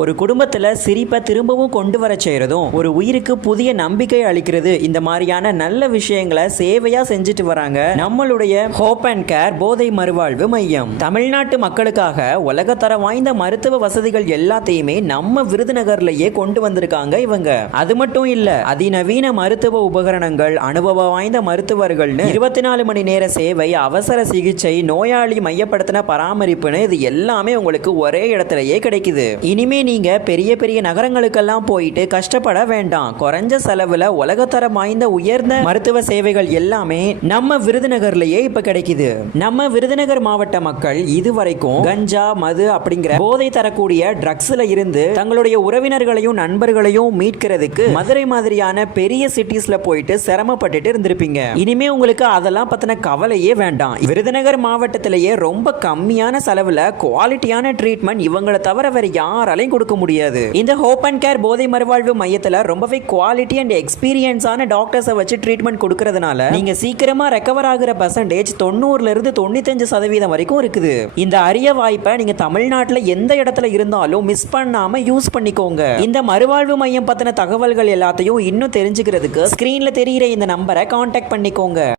ஒரு குடும்பத்துல சிரிப்பை திரும்பவும் கொண்டு வர செய்யறதும் ஒரு உயிருக்கு புதிய நம்பிக்கை அளிக்கிறது இந்த மாதிரியான நல்ல விஷயங்களை சேவையா செஞ்சுட்டு வராங்க நம்மளுடைய ஹோப் அண்ட் கேர் போதை மறுவாழ்வு மையம். தமிழ்நாட்டு மக்களுக்காக உலகத்தர வாய்ந்த மருத்துவ வசதிகள் எல்லாத்தையுமே நம்ம விருதுநகர்லயே கொண்டு வந்திருக்காங்க இவங்க. அது மட்டும் இல்ல, அதிநவீன மருத்துவ உபகரணங்கள், அனுபவம் வாய்ந்த மருத்துவர்கள்னு 24 மணி நேர சேவை, அவசர சிகிச்சை, நோயாளி மையப்படுத்தின பராமரிப்புன்னு இது எல்லாமே உங்களுக்கு ஒரே இடத்துலயே கிடைக்குது. இனிமே நீங்க பெரிய பெரிய நகரங்களுக்கெல்லாம் போயிட்டு கஷ்டப்பட வேண்டாம். குறைஞ்ச செலவுல உலகத்தரம் வாய்ந்த உயர்ந்த மருத்துவ சேவைகள் எல்லாமே நம்ம விருதுநகர்லயே இப்ப கிடைக்குது. நம்ம விருதுநகர் மாவட்ட மக்கள் இதுவரைக்கும் கஞ்சா, மது அப்படிங்கிற போதை தரக்கூடிய ட்ரக்ஸ்ல இருந்து தங்களுடைய உறவினர்களையும் நண்பர்களையும் மீட்கிறதுக்கு மதுரை மாதிரியான பெரிய சிட்டிஸ்ல போயிட்டு சிரமப்பட்டுட்டு இருந்திருப்பீங்க. இனிமே உங்களுக்கு அதெல்லாம் பத்தின கவலையே வேண்டாம். விருதுநகர் மாவட்டத்திலேயே ரொம்ப கம்மியான செலவுல குவாலிட்டியான ட்ரீட்மெண்ட் இவங்களை தவிர வேற யாராலையும் கொடுக்க முடியாது. இந்த ஹோப் அண்ட் கேர் போதை மறுவாழ்வு மையத்துல ரொம்பவே குவாலிட்டி அண்ட் எக்ஸ்பீரியன்ஸான டாக்டர்ஸை வச்சு ட்ரீட்மெண்ட் கொடுக்கறதுனால நீங்க சீக்கிரமா ரெக்கவர் ஆகுற பர்சன்டேஜ் 90ல இருந்து 95% வரைக்கும் இருக்குது. இந்த அரிய வாய்ப்பை நீங்க தமிழ்நாட்டுல எந்த இடத்துல இருந்தாலும் மிஸ் பண்ணாம யூஸ் பண்ணிக்கோங்க. இந்த மறுவாழ்வு மையம் பத்தின தகவல்கள் எல்லாத்தையும் இன்னும் தெரிஞ்சுக்கிறதுக்கு ஸ்கிரீன்ல தெரிகிற இந்த நம்பரை கான்டாக்ட் பண்ணிக்கோங்க.